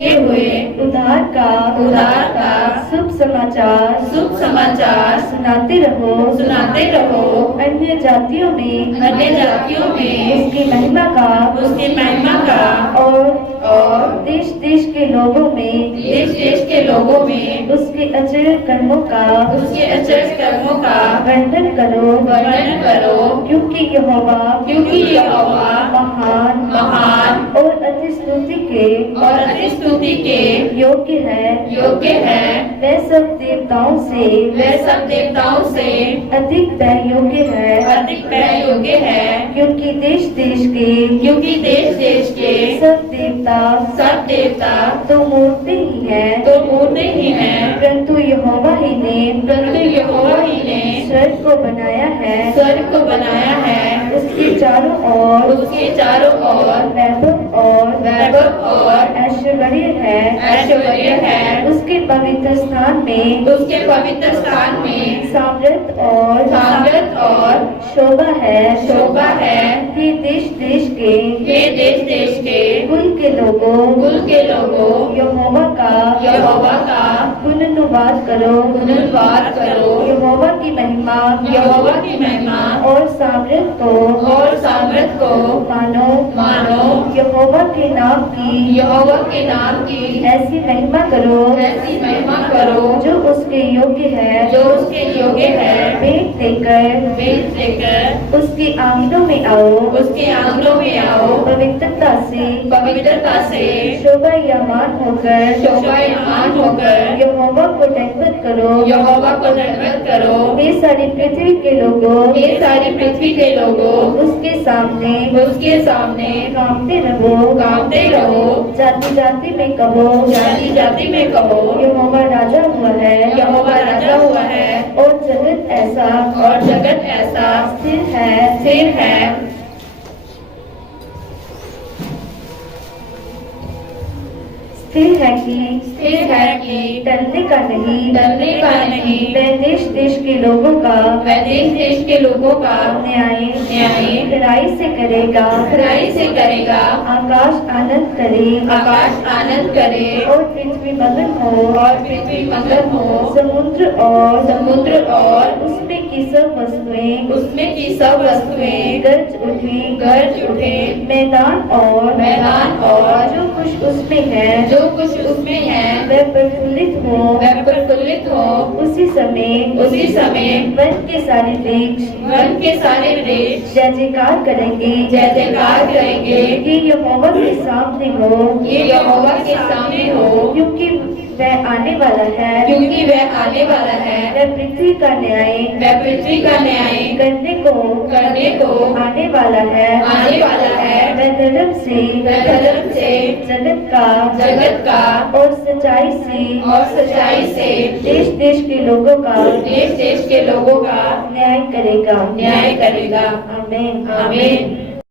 हुए उद्धार का शुभ समाचार सुनाते रहो अन्य जातियों में उसकी महिमा का और देश देश के लोगों में उसके अचरज कर्मों का वर्णन करो क्योंकि यहोवा महान और अति स्तुति के योग्य है वह सब देवताओं से अधिक वह योग्य है क्योंकि देश देश के सब देवता तो मूर्ति ही हैं परंतु यहोवा ही ने स्वर्ग को बनाया है उसके चारों ओर वैभव और ऐश्वर्य है उसके पवित्र स्थान में सामर्थ और शोभा है कि देश देश के कुल के लोगों यहोवा का गुणगान करो यहोवा की महिमा और सामर्थ को मानो यहोवा के नाम की ऐसी महिमा करो जो उसके योग्य है भेंट देकर उसके आंगनों में आओ पवित्रता से शोभायमान होकर यहोवा को दंडवत करो ये सारी पृथ्वी के लोगों उसके सामने कांपते रहो जाति जाति में कहो यहोवा राजा हुआ है और जगत ऐसा स्थिर है कि टलने का नहीं वह देश देश के लोगों का न्याय खराई से करेगा आकाश आनंद करे और पृथ्वी मगन हो समुद्र और उसमें की सब वस्तुएं गरज उठे मैदान और जो कुछ उसमें है वह प्रफुल्लित हो उसी समय वन के सारे वृक्ष जय जयकार करेंगे कि यहोवा के सामने हो क्योंकि वह आने वाला है वह पृथ्वी का न्याय करने को आने वाला है वह धर्म से जगत का और सच्चाई से देश देश के लोगों का न्याय करेगा आमीन।